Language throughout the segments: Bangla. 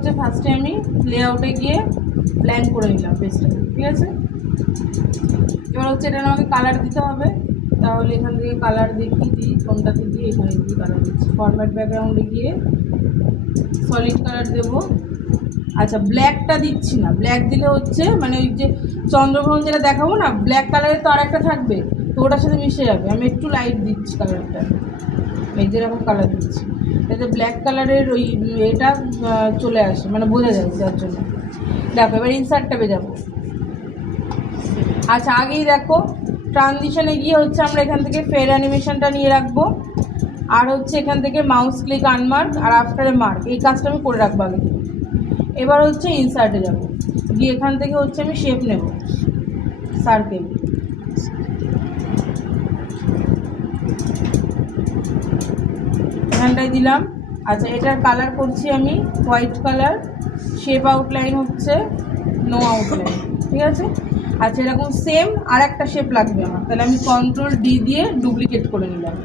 হচ্ছে ফার্স্টে আমি লেআউটে গিয়ে ব্ল্যাঙ্ক করে নিলাম পেজটা, ঠিক আছে। এবার হচ্ছে এটা আমাকে কালার দিতে হবে, তাহলে এখান থেকে কালার দেখিয়ে দিই কোনটাতে গিয়ে এখানে গিয়ে কালার দিচ্ছি। ফরম্যাট ব্যাকগ্রাউন্ডে গিয়ে সলিড কালার দেবো। আচ্ছা, ব্ল্যাকটা দিচ্ছি না, ব্ল্যাক দিলে হচ্ছে মানে ওই যে চন্দ্রগ্রহণ যেটা দেখাবো না, ব্ল্যাক কালারের তো আর একটা থাকবে, তো ওটার সাথে মিশে যাবে। আমি একটু লাইট দিচ্ছি কালারটা, এই যেরকম কালার দিচ্ছি, যাতে ব্ল্যাক কালারের ওই এটা চলে আসে, মানে বোঝা যায় যার জন্য। দেখো এবার ইনসার্টটাপে যাবো। আচ্ছা, আগেই দেখো ট্রানজিশনে গিয়ে হচ্ছে আমরা এখান থেকে ফের অ্যানিমেশনটা নিয়ে রাখবো, আর হচ্ছে এখান থেকে মাউস ক্লিক আনমার্ক আর আফটারে মার্ক, এই কাজটা আমি করে রাখবো আগে। এবার হচ্ছে ইনসার্টে যাবো, গিয়ে এখান থেকে হচ্ছে আমি শেপ নেব, সার্কেল, এখানটায় দিলাম। আচ্ছা, এটার কালার করছি আমি হোয়াইট কালার, শেপ আউটলাইন হচ্ছে নো আউটলাইন, ঠিক আছে। আচ্ছা, এরকম সেম আর একটা শেপ লাগবে আমার, তাহলে আমি কন্ট্রোল ডি দিয়ে ডুপ্লিকেট করে নিলাম,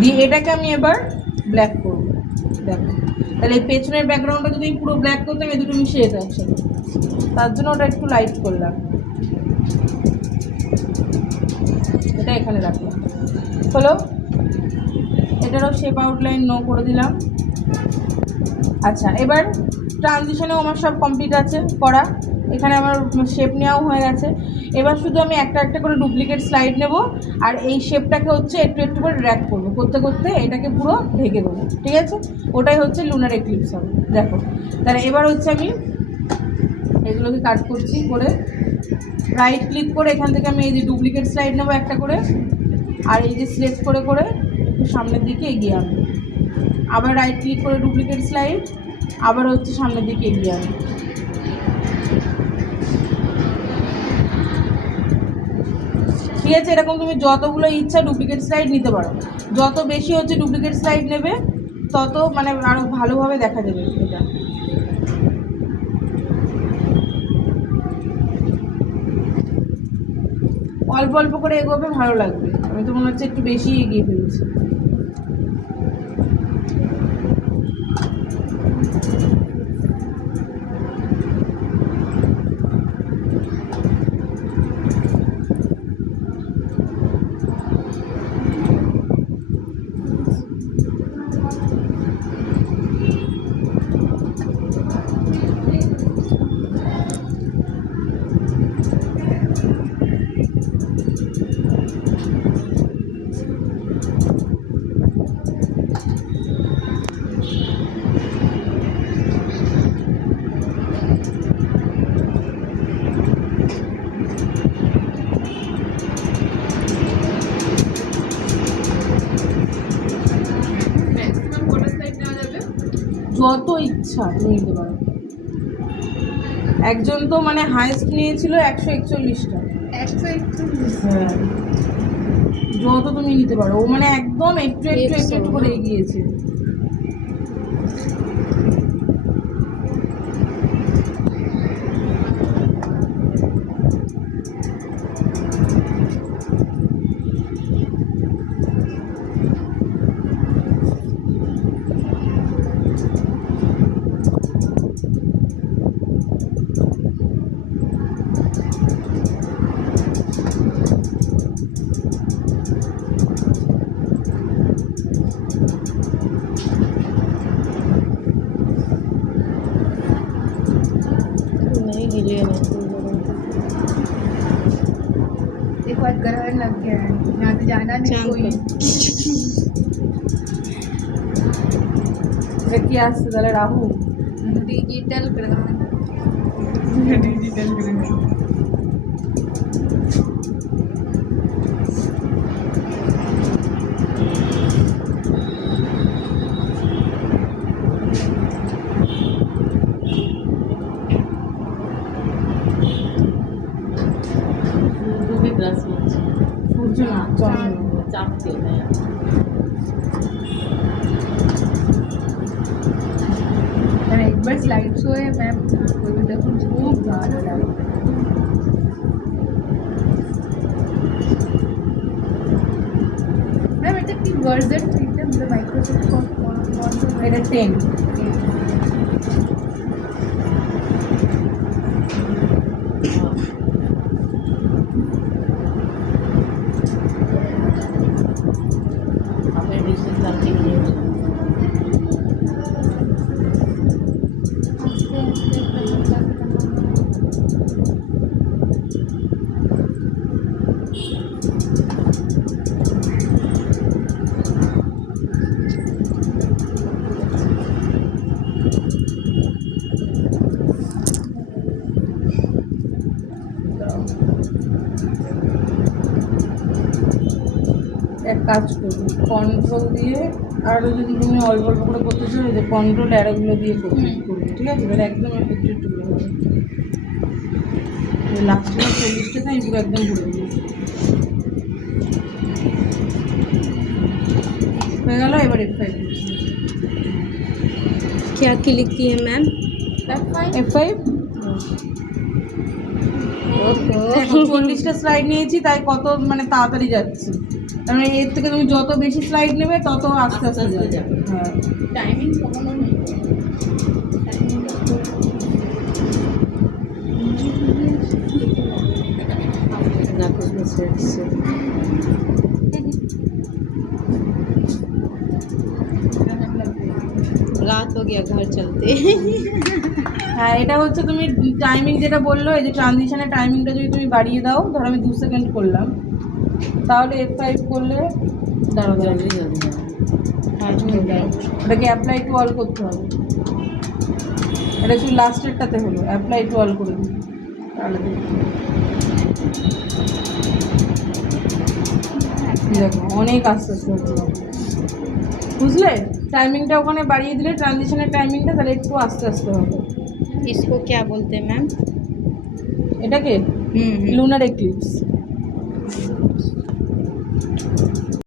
দিয়ে এটাকে আমি এবার ব্ল্যাক করব। দেখো, তাহলে এই পেছনের ব্যাকগ্রাউন্ডটা যদি পুরো ব্ল্যাক করতাম, এই দুটো মিশে যেত একসাথে, তার জন্য ওটা একটু লাইট করলাম। এটা এখানে রাখলাম, হলো। এটারও শেপ আউটলাইন নো করে দিলাম। আচ্ছা, এবার ট্রানজিশনেও আমার সব কমপ্লিট আছে করা, এখানে আমার শেপ নেওয়াও হয়ে গেছে। এবার শুধু আমি একটা একটা করে ডুপ্লিকেট স্লাইড নেব, আর এই শেপটাকে হচ্ছে একটু একটু করে ড্র্যাগ করবো, করতে করতে এটাকে পুরো ঢেকে দেবো, ঠিক আছে। ওটাই হচ্ছে লুনার এক্লিপস হবে। দেখো, তাহলে এবার হচ্ছে আমি এগুলোকে কাট করছি, করে রাইট ক্লিক করে এখান থেকে আমি এই যে ডুপ্লিকেট স্লাইড নেবো একটা করে, আর এই যে সিলেক্ট করে করে একটু সামনের দিকে এগিয়ে আনবো, আবার রাইট ক্লিক করে ডুপ্লিকেট স্লাইড, আবার হচ্ছে সামনের দিকে এগিয়ে আনবো। ঠিক আছে, এরকম তুমি যতগুলো ইচ্ছা ডুপ্লিকেট স্লাইড নিতে পারো, যত বেশি হচ্ছে ডুপ্লিকেট স্লাইড নেবে তত মানে আরও ভালোভাবে দেখা যাবে এটা। অল্প অল্প করে এগোবে, ভালো লাগবে। আমি তো মনে হচ্ছে একটু বেশি এগিয়ে ফেলছি। যত ইচ্ছা তুমি নিতে পারো। একজন তো মানে হাইস্ট নিয়েছিল 141টা। 141? হ্যাঁ, যত তুমি নিতে পারো। ও মানে একদম একটু একটু একটু একটু করে এগিয়েছে। देखो आज ग्रहण लग गया है, यहाँ से जाना नहीं कोई। কি আসছে তাহলে? রাহু डिजिटल ग्रहण। ডিজিটাল গ্রিন। সূর্য না, চন্দ্র চাপছে। मैंने एक बार स्लाइड शो है मैम, देखो खूब ज़्यादा लगा। मैम এটা কি ভার্সন 3 তে মাইক্রোসফট এটা 10। এক কাজ করবি, কন্ট্রোল দিয়ে আরও যদি তুমি অল্প অল্প করে করতে চাও, যে কন্ট্রোল অ্যারোগুলো দিয়ে করবি, ঠিক আছে? এবার একদম একটু একটু করে হবে। লাস্টে 40টা আমি পুরো একদম ভরে দিয়েছি, হয়ে গেল। এবার F5 क्या क्लिक किए मैम? F5 40টা স্লাইড নিয়েছি, তাই কত মানে তাড়াতাড়ি যাচ্ছে। কারণ এর থেকে তুমি যত বেশি স্লাইড নেবে তত আস্তে আস্তে যাবে। হ্যাঁ, টাইমিং কমানো নেই। रात हो गया घर चलते। হ্যাঁ, এটা হচ্ছে তুমি টাইমিং যেটা বললো, এই যে ট্রানজিশনের টাইমিংটা যদি তুমি বাড়িয়ে দাও, ধরো আমি 2 সেকেন্ড করলাম, তাহলে F5 করলে দাঁড়াও দাঁড়াও, হ্যাঁ ঠিক আছে, ওটাকে অ্যাপ্লাই টু অল করতে হবে। এটা শুধু লাস্টেরটাতে হলো, অ্যাপ্লাই টু অল করে দিই, তাহলে দেখো। দেখো অনেক আস্তে আস্তে হচ্ছে, বুঝলে? টাইমিংটা ওখানে বাড়িয়ে দিলে ট্রানজিশনের টাইমিংটা, তাহলে একটু আস্তে আস্তে হবে। इसको क्या बोलते हैं मैम? এটাকে লুনার এক্লিপস।